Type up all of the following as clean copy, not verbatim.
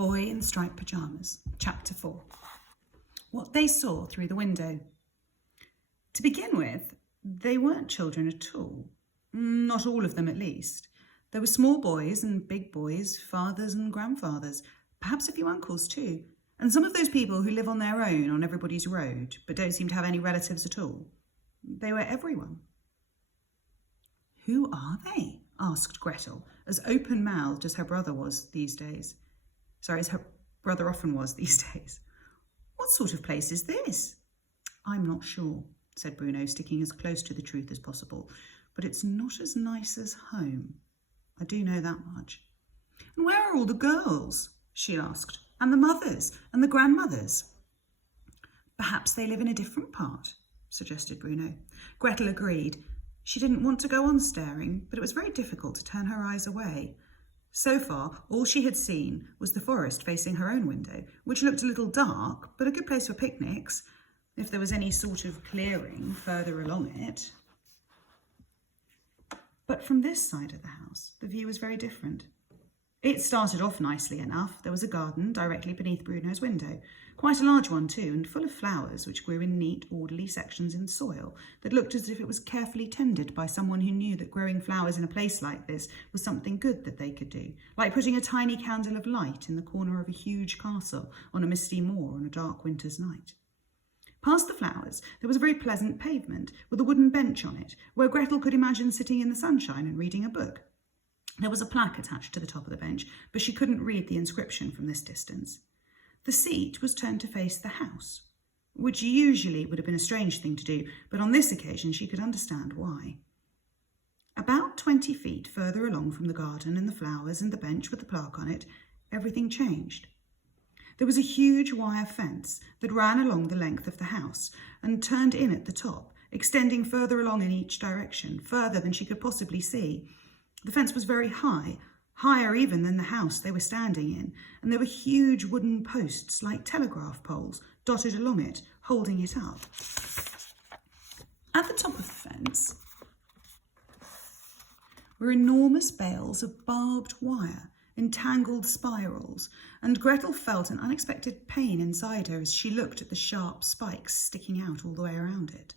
Boy in Striped Pyjamas, Chapter 4. What they saw through the window. To begin with, they weren't children at all. Not all of them, at least. There were small boys and big boys, fathers and grandfathers, perhaps a few uncles too, and some of those people who live on their own on everybody's road, but don't seem to have any relatives at all. They were everyone. "Who are they?" asked Gretel, as open-mouthed as her brother was these days. As her brother often was these days. "What sort of place is this?" "I'm not sure," said Bruno, sticking as close to the truth as possible. "But it's not as nice as home. I do know that much." "And where are all the girls?" she asked. "And the mothers and the grandmothers?" "Perhaps they live in a different part," suggested Bruno. Gretel agreed. She didn't want to go on staring, but it was very difficult to turn her eyes away. So far, all she had seen was the forest facing her own window, which looked a little dark, but a good place for picnics, if there was any sort of clearing further along it. But from this side of the house, the view was very different. It started off nicely enough. There was a garden directly beneath Bruno's window, quite a large one too, and full of flowers which grew in neat, orderly sections in soil that looked as if it was carefully tended by someone who knew that growing flowers in a place like this was something good that they could do, like putting a tiny candle of light in the corner of a huge castle on a misty moor on a dark winter's night. Past the flowers, there was a very pleasant pavement with a wooden bench on it, where Gretel could imagine sitting in the sunshine and reading a book. There was a plaque attached to the top of the bench, but she couldn't read the inscription from this distance. The seat was turned to face the house, which usually would have been a strange thing to do, but on this occasion she could understand why. About 20 feet further along from the garden and the flowers and the bench with the plaque on it, everything changed. There was a huge wire fence that ran along the length of the house and turned in at the top, extending further along in each direction, further than she could possibly see. The fence was very high, higher even than the house they were standing in, and there were huge wooden posts like telegraph poles dotted along it, holding it up. At the top of the fence were enormous bales of barbed wire, entangled spirals, and Gretel felt an unexpected pain inside her as she looked at the sharp spikes sticking out all the way around it.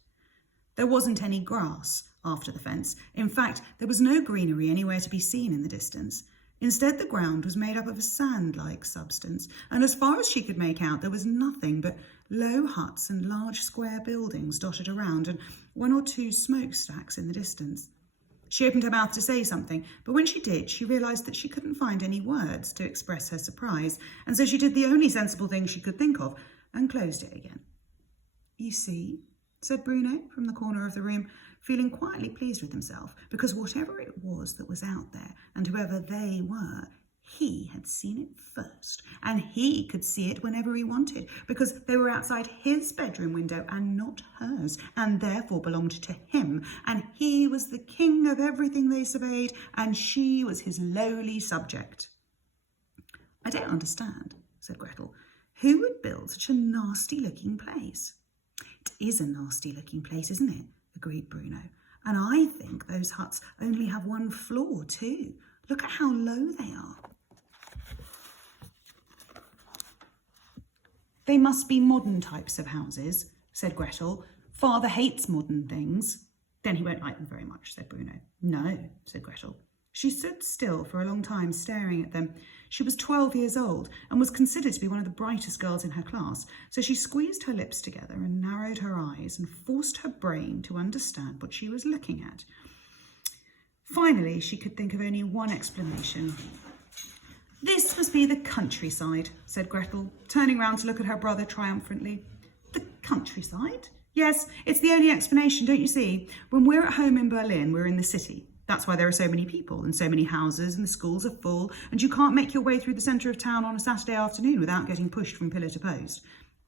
There wasn't any grass after the fence. In fact, there was no greenery anywhere to be seen in the distance. Instead, the ground was made up of a sand-like substance, and as far as she could make out, there was nothing but low huts and large square buildings dotted around, and one or two smokestacks in the distance. She opened her mouth to say something, but when she did, she realised that she couldn't find any words to express her surprise, and so she did the only sensible thing she could think of, and closed it again. "You see," said Bruno from the corner of the room, feeling quietly pleased with himself, because whatever it was that was out there, and whoever they were, he had seen it first, and he could see it whenever he wanted, because they were outside his bedroom window and not hers, and therefore belonged to him, and he was the king of everything they surveyed, and she was his lowly subject. "I don't understand," said Gretel. "Who would build such a nasty-looking place?" "It is a nasty-looking place, isn't it?" agreed Bruno. "And I think those huts only have one floor too. Look at how low they are." "They must be modern types of houses," said Gretel. "Father hates modern things." "Then he won't like them very much," said Bruno. "No," said Gretel. She stood still for a long time, staring at them. She was 12 years old and was considered to be one of the brightest girls in her class, so she squeezed her lips together and narrowed her eyes and forced her brain to understand what she was looking at. Finally, she could think of only one explanation. "This must be the countryside," said Gretel, turning round to look at her brother triumphantly. "The countryside? Yes, it's the only explanation, don't you see? When we're at home in Berlin, we're in the city. That's why there are so many people and so many houses, and the schools are full, and you can't make your way through the centre of town on a Saturday afternoon without getting pushed from pillar to post."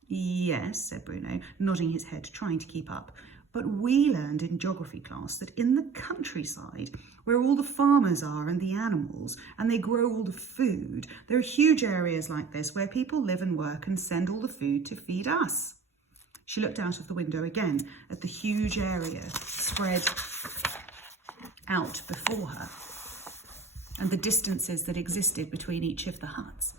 "Yes," said Bruno, nodding his head, trying to keep up. "But we learned in geography class that in the countryside, where all the farmers are and the animals, and they grow all the food, there are huge areas like this where people live and work and send all the food to feed us." She looked out of the window again at the huge area spread out before her and the distances that existed between each of the huts.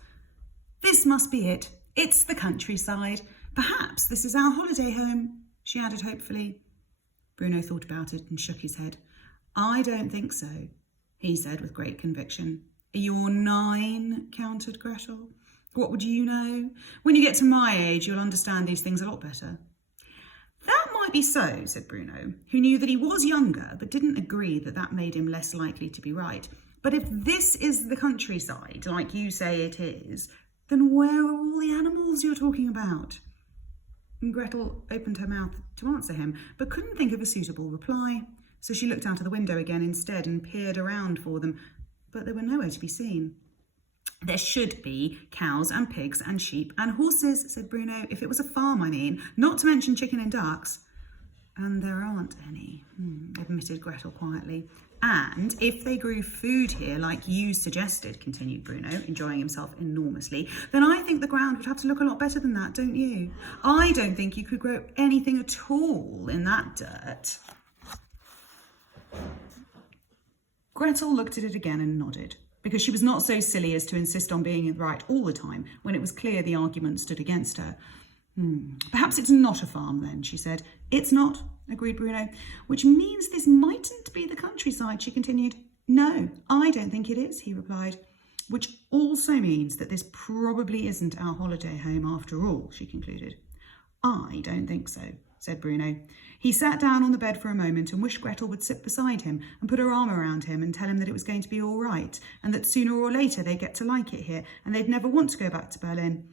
must be it. It's the countryside. Perhaps this is our holiday home, she added hopefully. Bruno thought about it and shook his head. I don't think so, he said with great conviction. You're 9, countered Gretel. What would you know? When you get to my age, you'll understand these things a lot better. That might be so, said Bruno, who knew that he was younger, but didn't agree that that made him less likely to be right. But if this is the countryside, like you say it is, then where are all the animals you're talking about? And Gretel opened her mouth to answer him, but couldn't think of a suitable reply. So she looked out of the window again instead and peered around for them, but they were nowhere to be seen. There should be cows and pigs and sheep and horses, said Bruno, if it was a farm, I mean, not to mention chicken and ducks. And there aren't any, admitted Gretel quietly. And if they grew food here like you suggested, continued Bruno, enjoying himself enormously, then I think the ground would have to look a lot better than that, don't you? I don't think you could grow anything at all in that dirt. Gretel looked at it again and nodded, because she was not so silly as to insist on being right all the time when it was clear the argument stood against her. Perhaps it's not a farm then, she said. It's not, agreed Bruno, which means this mightn't be the countryside, she continued. No, I don't think it is, he replied, which also means that this probably isn't our holiday home after all, she concluded. I don't think so, said Bruno. He sat down on the bed for a moment and wished Gretel would sit beside him and put her arm around him and tell him that it was going to be all right and that sooner or later they'd get to like it here and they'd never want to go back to Berlin.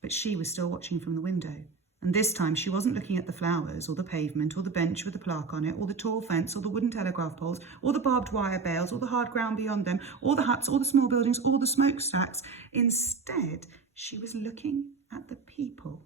But she was still watching from the window, and this time she wasn't looking at the flowers or the pavement or the bench with the plaque on it or the tall fence or the wooden telegraph poles or the barbed wire bales or the hard ground beyond them or the huts or the small buildings or the smokestacks. Instead, she was looking at the people.